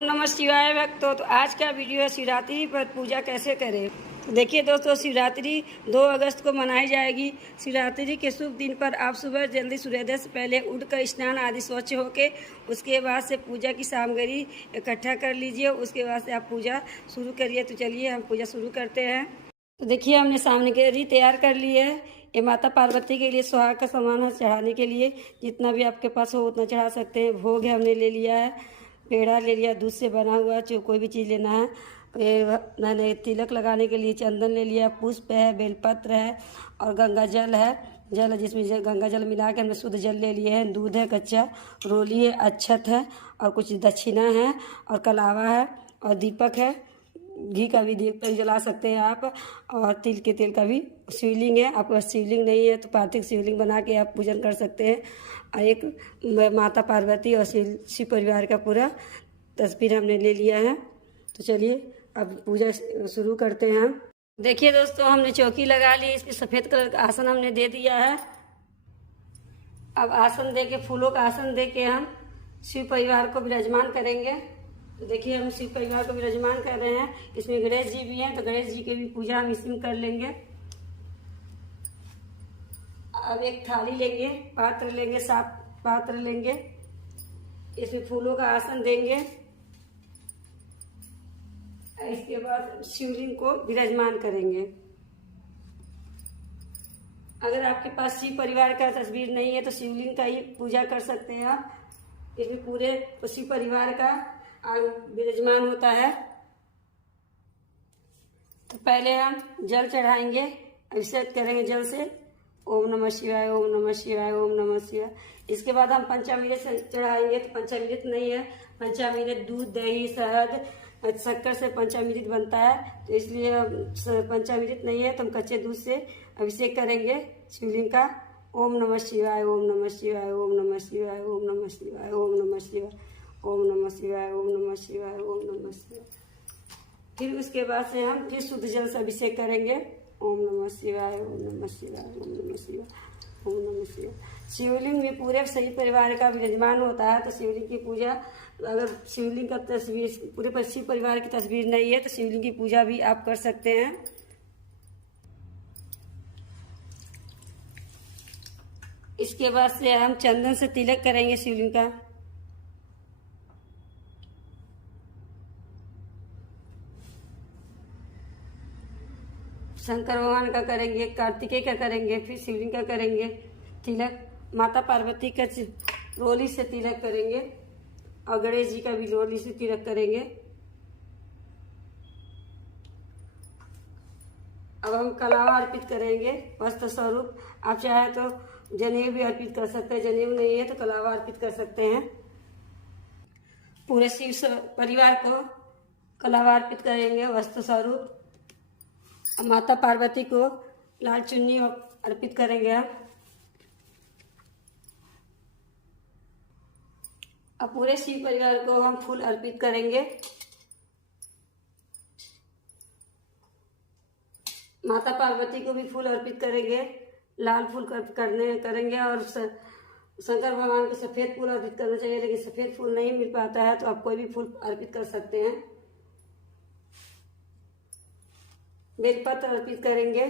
नमः शिवाय भक्तों। तो आज का वीडियो है शिवरात्रि पर पूजा कैसे करें। तो देखिए दोस्तों, शिवरात्रि 2 अगस्त को मनाई जाएगी। शिवरात्रि के शुभ दिन पर आप सुबह जल्दी सूर्योदय से पहले उठकर स्नान आदि स्वच्छ होके उसके बाद से पूजा की सामग्री इकट्ठा कर लीजिए। उसके बाद से आप पूजा शुरू करिए। तो चलिए हम पूजा शुरू करते हैं। तो देखिए हमने सामग्री तैयार कर ली है। ये माता पार्वती के लिए सुहाग का सामान है चढ़ाने के लिए। जितना भी आपके पास हो उतना चढ़ा सकते हैं। भोग है हमने ले लिया है, पेड़ा ले लिया, दूध से बना हुआ जो कोई भी चीज़ लेना है। ये मैंने तिलक लगाने के लिए चंदन ले लिया, पुष्प है, बेलपत्र है और गंगा जल है। जल है जिसमें गंगा जल मिला के हमने शुद्ध जल ले लिए हैं। दूध है कच्चा, रोली है, अक्षत है और कुछ दक्षिणा है और कलावा है और दीपक है। घी का भी दीपक जला सकते हैं आप और तिल के तेल का भी। शिवलिंग है, आपके पास शिवलिंग नहीं है तो पार्थिव शिवलिंग बना के आप पूजन कर सकते हैं। और एक माता पार्वती और शिव परिवार का पूरा तस्वीर हमने ले लिया है। तो चलिए अब पूजा शुरू करते हैं। देखिए दोस्तों, हमने चौकी लगा ली, इस पर सफ़ेद कलर का आसन हमने दे दिया है। अब आसन दे के, फूलों का आसन दे के हम शिव परिवार को विराजमान करेंगे। तो देखिए हम शिव परिवार को विराजमान कर रहे हैं। इसमें गणेश जी भी हैं, तो गणेश जी की भी पूजा हम इसमें कर लेंगे। अब एक थाली लेंगे, पात्र लेंगे, साफ पात्र लेंगे, इसमें फूलों का आसन देंगे। इसके बाद शिवलिंग को विराजमान करेंगे। अगर आपके पास शिव परिवार का तस्वीर नहीं है तो शिवलिंग का ही पूजा कर सकते हैं आप। इसमें पूरे शिव परिवार का विराजमान होता है। तो पहले हम जल चढ़ाएंगे, अभिषेक करेंगे जल से। ओम नमः शिवाय, ओम नमः शिवाय, ओम नमः शिवाय। इसके बाद हम पंचामृत से चढ़ाएंगे। तो पंचामृत नहीं है, पंचामृत दूध, दही, शहद, शक्कर से पंचामृत बनता है। तो इसलिए पंचामृत नहीं है तो हम कच्चे दूध से अभिषेक करेंगे शिवलिंग का। ओम नमः शिवाय, ओम नमः शिवाय, ओम नमः शिवाय, ओम नमः शिवाय, ओम नमः शिवाय, ओम नमः शिवाय, ओम नमः शिवाय, ओम नमः शिवाय। फिर उसके बाद से हम फिर शुद्ध जल से अभिषेक करेंगे। ओम नमः शिवाय, ओम नमः शिवाय, ओम नमः शिवाय, ओम नमः शिवाय। शिवलिंग में पूरे सही परिवार का विराजमान होता है। तो शिवलिंग की पूजा, अगर शिवलिंग का तस्वीर, पूरे शिव परिवार की तस्वीर नहीं है तो शिवलिंग की पूजा भी आप कर सकते हैं। इसके बाद से हम चंदन से तिलक करेंगे शिवलिंग का। शंकर भगवान का करेंगे, कार्तिकेय का करेंगे, फिर शिवलिंग का करेंगे तिलक। माता पार्वती का रोली से तिलक करेंगे और गणेश जी का भी रोली से तिलक करेंगे। अब हम कलावा अर्पित करेंगे वस्त्र स्वरूप। आप चाहे तो जनेऊ भी अर्पित कर सकते हैं, जनेऊ नहीं है तो कलावा अर्पित कर सकते हैं। पूरे शिव परिवार को कलावा अर्पित करेंगे वस्त्र स्वरूप। माता पार्वती को लाल चुन्नी अर्पित करेंगे हम। अब पूरे शिव परिवार को हम फूल अर्पित करेंगे। माता पार्वती को भी फूल अर्पित करेंगे, लाल फूल करेंगे और शंकर भगवान को सफ़ेद फूल अर्पित करना चाहिए, लेकिन सफ़ेद फूल नहीं मिल पाता है तो आप कोई भी फूल अर्पित कर सकते हैं। बेलपत्र अर्पित करेंगे।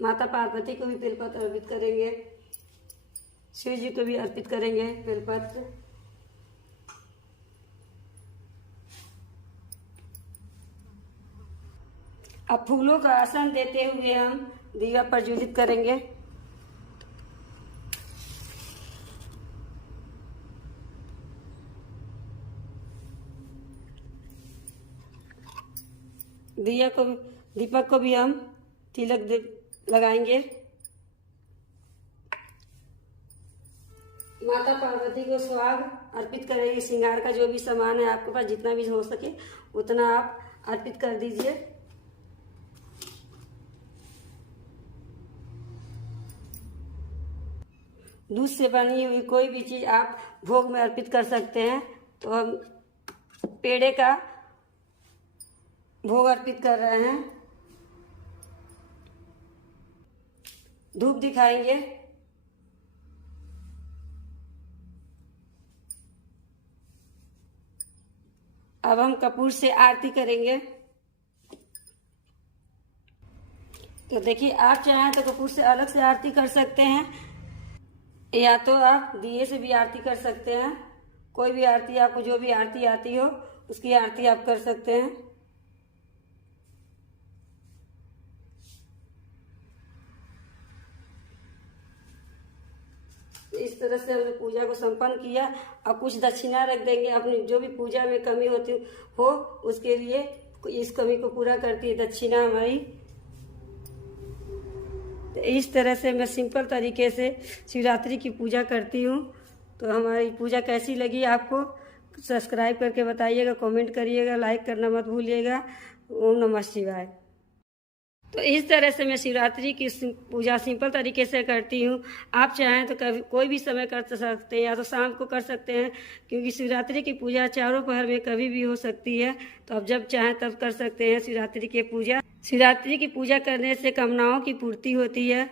माता पार्वती को भी बेलपत्र अर्पित करेंगे, शिव जी को भी अर्पित करेंगे बेलपत्र। अब फूलों का आसन देते हुए हम दिया प्रज्वलित करेंगे। दीपक को भी हम तिलक लगाएंगे। माता पार्वती को सुहाग अर्पित करेंगे। श्रृंगार का जो भी सामान है आपके पास, जितना भी हो सके उतना आप अर्पित कर दीजिए। दूध से बनी हुई कोई भी चीज आप भोग में अर्पित कर सकते हैं। तो हम पेड़े का भोग अर्पित कर रहे हैं। धूप दिखाएंगे। अब हम कपूर से आरती करेंगे। तो देखिए, आप चाहें तो कपूर से अलग से आरती कर सकते हैं, या तो आप दिए से भी आरती कर सकते हैं। कोई भी आरती, आपको जो भी आरती आती हो उसकी आरती आप कर सकते हैं। तो इस तरह से हमने पूजा को संपन्न किया। अब कुछ दक्षिणा रख देंगे, अपनी जो भी पूजा में कमी होती हो उसके लिए, इस कमी को पूरा करती है दक्षिणा हमारी। तो इस तरह से मैं सिंपल तरीके से शिवरात्रि की पूजा करती हूँ। तो हमारी पूजा कैसी लगी आपको, सब्सक्राइब करके बताइएगा, कमेंट करिएगा, लाइक करना मत भूलिएगा। ओम नमः शिवाय। तो इस तरह से मैं शिवरात्रि की पूजा सिंपल तरीके से करती हूँ। आप चाहें तो कभी कोई भी समय कर सकते हैं, या तो शाम को कर सकते हैं, क्योंकि शिवरात्रि की पूजा चारों पहर में कभी भी हो सकती है। तो आप जब चाहें तब कर सकते हैं शिवरात्रि की पूजा। शिवरात्रि की पूजा करने से कामनाओं की पूर्ति होती है,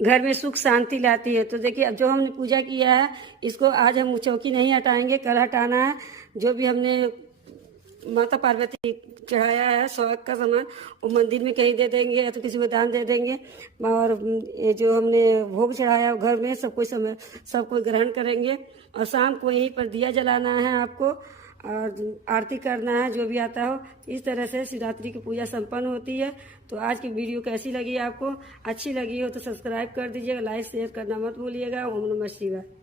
घर में सुख शांति लाती है। तो देखिए, अब जो हमने पूजा किया है इसको आज हम चौकी नहीं हटाएंगे, कल हटाना है। जो भी हमने माता पार्वती चढ़ाया है स्वाग का सामान, वो मंदिर में कहीं दे देंगे या तो किसी को दान दे देंगे। और ये जो हमने भोग चढ़ाया घर में सब कोई ग्रहण करेंगे। और शाम को यहीं पर दिया जलाना है आपको, और आरती करना है जो भी आता हो। इस तरह से शिवरात्रि की पूजा संपन्न होती है। तो आज की वीडियो कैसी लगी आपको, अच्छी लगी हो तो सब्सक्राइब कर दीजिएगा, लाइक शेयर करना मत भूलिएगा। ओम नमः शिवाय।